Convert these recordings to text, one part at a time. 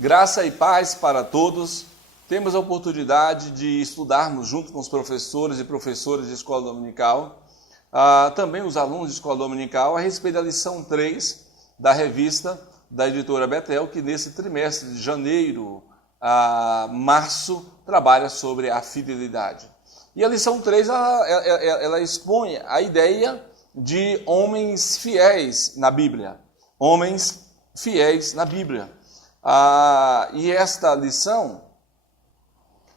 Graça e paz para todos. Temos a oportunidade de estudarmos junto com os professores e professoras de escola dominical, também os alunos de escola dominical, a respeito da lição 3 da revista da editora Betel, que nesse trimestre de janeiro a março trabalha sobre a fidelidade. E a lição 3 ela expõe a ideia de homens fiéis na Bíblia. Homens fiéis na Bíblia. E esta lição,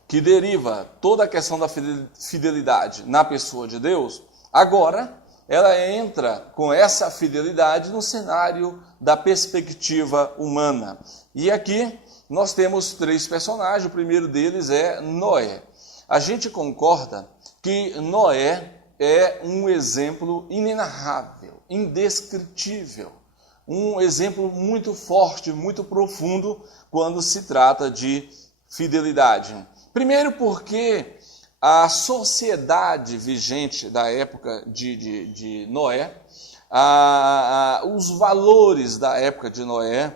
que deriva toda a questão da fidelidade na pessoa de Deus, agora ela entra com essa fidelidade no cenário da perspectiva humana. E aqui nós temos 3 personagens, o primeiro deles é Noé. A gente concorda que Noé é um exemplo inenarrável, indescritível, um exemplo muito forte, muito profundo quando se trata de fidelidade. Primeiro porque a sociedade vigente da época de Noé, os valores da época de Noé,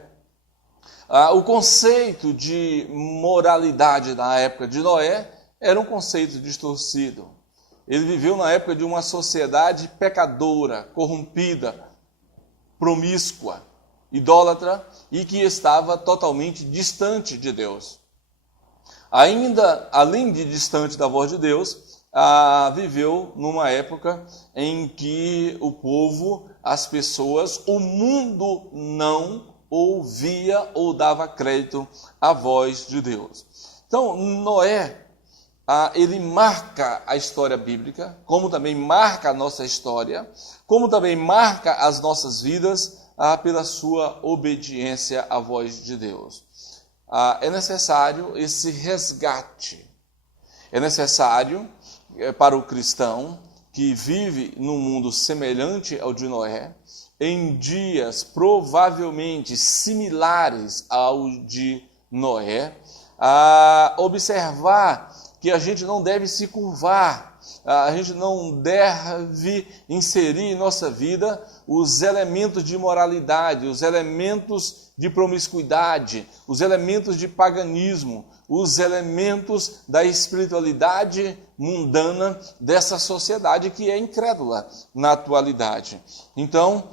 o conceito de moralidade da época de Noé era um conceito distorcido. Ele viveu na época de uma sociedade pecadora, corrompida, promíscua, idólatra e que estava totalmente distante de Deus. Ainda, além de distante da voz de Deus, viveu numa época em que o povo, as pessoas, o mundo não ouvia ou dava crédito à voz de Deus. Então, Noé, ele marca a história bíblica, como também marca a nossa história, como também marca as nossas vidas pela sua obediência à voz de Deus. É necessário esse resgate. É necessário para o cristão que vive num mundo semelhante ao de Noé, em dias provavelmente similares ao de Noé, observar que a gente não deve se curvar, a gente não deve inserir em nossa vida os elementos de moralidade, os elementos de promiscuidade, os elementos de paganismo, os elementos da espiritualidade mundana dessa sociedade que é incrédula na atualidade. Então,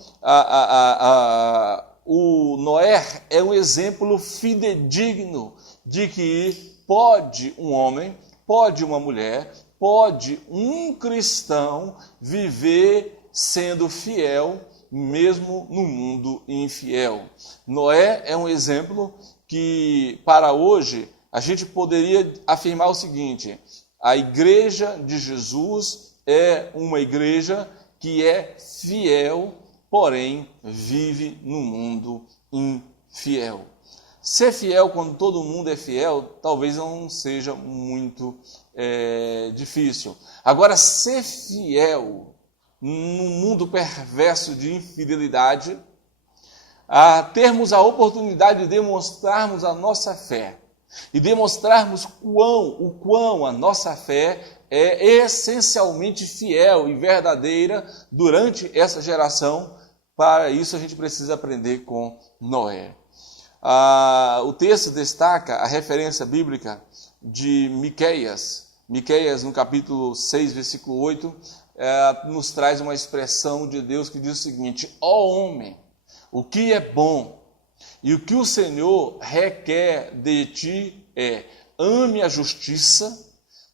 o Noé é um exemplo fidedigno de que pode um homem, pode uma mulher, pode um cristão viver sendo fiel mesmo no mundo infiel. Noé é um exemplo que, para hoje, a gente poderia afirmar o seguinte: a igreja de Jesus é uma igreja que é fiel, porém vive no mundo infiel. Ser fiel quando todo mundo é fiel, talvez não seja muito difícil. Agora, ser fiel num mundo perverso de infidelidade, termos a oportunidade de demonstrarmos a nossa fé e demonstrarmos o quão a nossa fé é essencialmente fiel e verdadeira durante essa geração. Para isso a gente precisa aprender com Noé. O texto destaca a referência bíblica de Miqueias. Miqueias, no capítulo 6, versículo 8, nos traz uma expressão de Deus que diz o seguinte: ó homem, o que é bom e o que o Senhor requer de ti é: ame a justiça,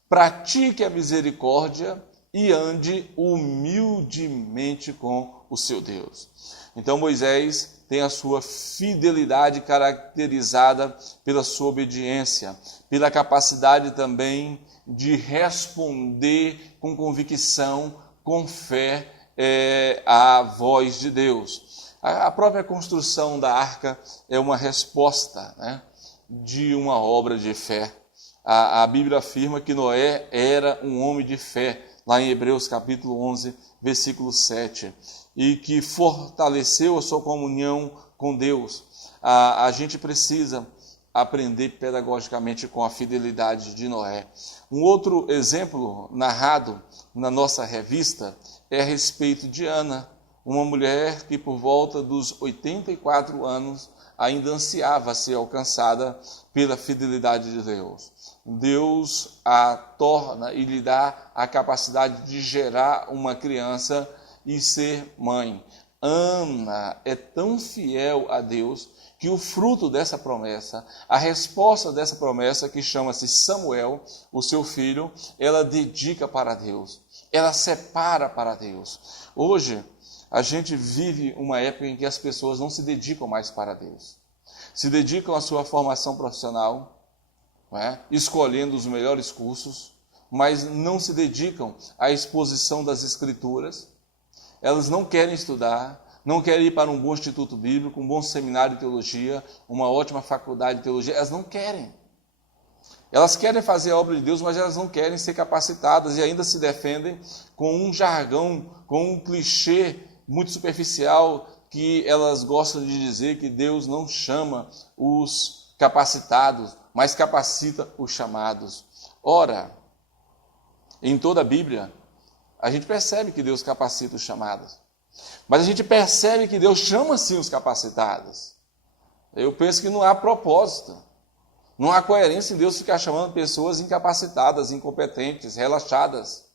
pratique a misericórdia e ande humildemente com o seu Deus. Então Moisés tem a sua fidelidade caracterizada pela sua obediência, pela capacidade também de responder com convicção, com fé à voz de Deus. A própria construção da arca é uma resposta, né, de uma obra de fé. A Bíblia afirma que Noé era um homem de fé, lá em Hebreus capítulo 11, versículo 7, e que fortaleceu a sua comunhão com Deus. A gente precisa aprender pedagogicamente com a fidelidade de Noé. Um outro exemplo narrado na nossa revista é a respeito de Ana, uma mulher que por volta dos 84 anos ainda ansiava ser alcançada pela fidelidade de Deus. Deus a torna e lhe dá a capacidade de gerar uma criança e ser mãe. Ana é tão fiel a Deus que o fruto dessa promessa, a resposta dessa promessa, que chama-se Samuel, o seu filho, ela dedica para Deus, ela separa para Deus. Hoje, a gente vive uma época em que as pessoas não se dedicam mais para Deus. Se dedicam à sua formação profissional, escolhendo os melhores cursos, mas não se dedicam à exposição das Escrituras. Elas não querem estudar, não querem ir para um bom instituto bíblico, um bom seminário de teologia, uma ótima faculdade de teologia. Elas não querem. Elas querem fazer a obra de Deus, mas elas não querem ser capacitadas e ainda se defendem com um jargão, com um clichê muito superficial, que elas gostam de dizer que Deus não chama os capacitados, mas capacita os chamados. Ora, em toda a Bíblia, a gente percebe que Deus capacita os chamados, mas a gente percebe que Deus chama sim os capacitados. Eu penso que não há propósito, não há coerência em Deus ficar chamando pessoas incapacitadas, incompetentes, relaxadas.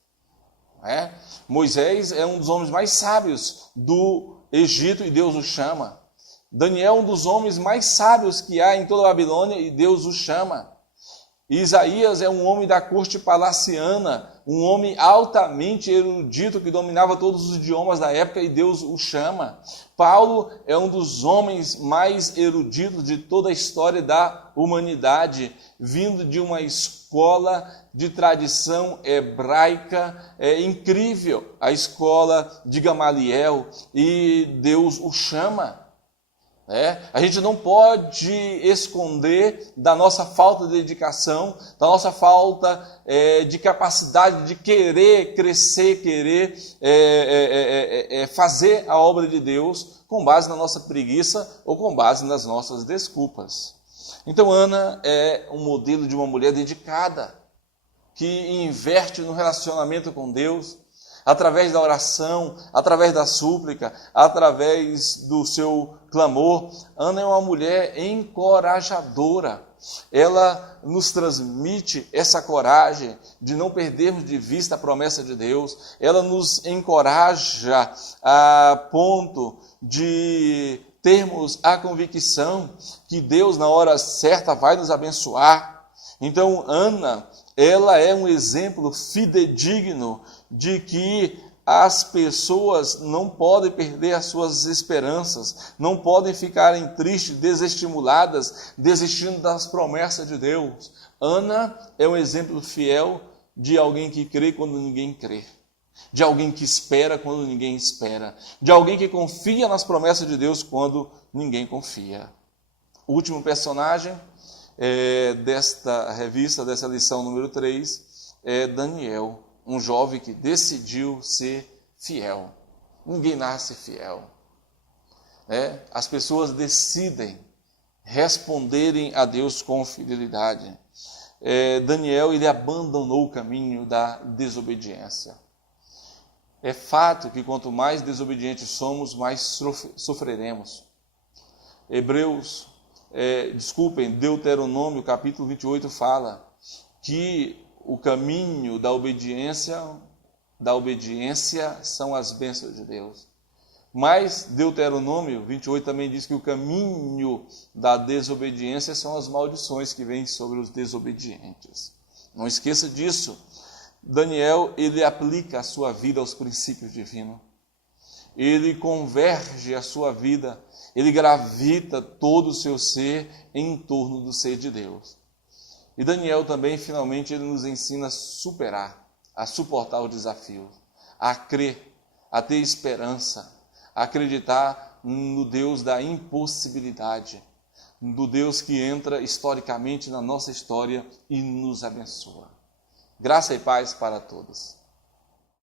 Moisés é um dos homens mais sábios do Egito e Deus o chama. Daniel é um dos homens mais sábios que há em toda a Babilônia e Deus o chama. Isaías é um homem da corte palaciana, um homem altamente erudito que dominava todos os idiomas da época e Deus o chama. Paulo é um dos homens mais eruditos de toda a história da humanidade, vindo de uma escola de tradição hebraica incrível, a escola de Gamaliel, e Deus o chama. A gente não pode esconder da nossa falta de dedicação, da nossa falta de capacidade de querer crescer, querer fazer a obra de Deus com base na nossa preguiça ou com base nas nossas desculpas. Então Ana é um modelo de uma mulher dedicada, que investe no relacionamento com Deus, através da oração, através da súplica, através do seu clamor. Ana é uma mulher encorajadora. Ela nos transmite essa coragem de não perdermos de vista a promessa de Deus. Ela nos encoraja a ponto de termos a convicção que Deus, na hora certa, vai nos abençoar. Então, Ana, ela é um exemplo fidedigno de que as pessoas não podem perder as suas esperanças, não podem ficarem tristes, desestimuladas, desistindo das promessas de Deus. Ana é um exemplo fiel de alguém que crê quando ninguém crê, de alguém que espera quando ninguém espera, de alguém que confia nas promessas de Deus quando ninguém confia. O último personagem desta revista, dessa lição número 3, é Daniel, um jovem que decidiu ser fiel. Ninguém nasce fiel. As pessoas decidem responderem a Deus com fidelidade. Daniel, ele abandonou o caminho da desobediência. É fato que quanto mais desobedientes somos, mais sofreremos. Deuteronômio capítulo 28 fala que o caminho da obediência são as bênçãos de Deus. Mas Deuteronômio 28 também diz que o caminho da desobediência são as maldições que vêm sobre os desobedientes. Não esqueça disso. Daniel, ele aplica a sua vida aos princípios divinos. Ele converge a sua vida, ele gravita todo o seu ser em torno do ser de Deus. E Daniel também, finalmente, ele nos ensina a superar, a suportar os desafios, a crer, a ter esperança, a acreditar no Deus da impossibilidade, do Deus que entra historicamente na nossa história e nos abençoa. Graça e paz para todos.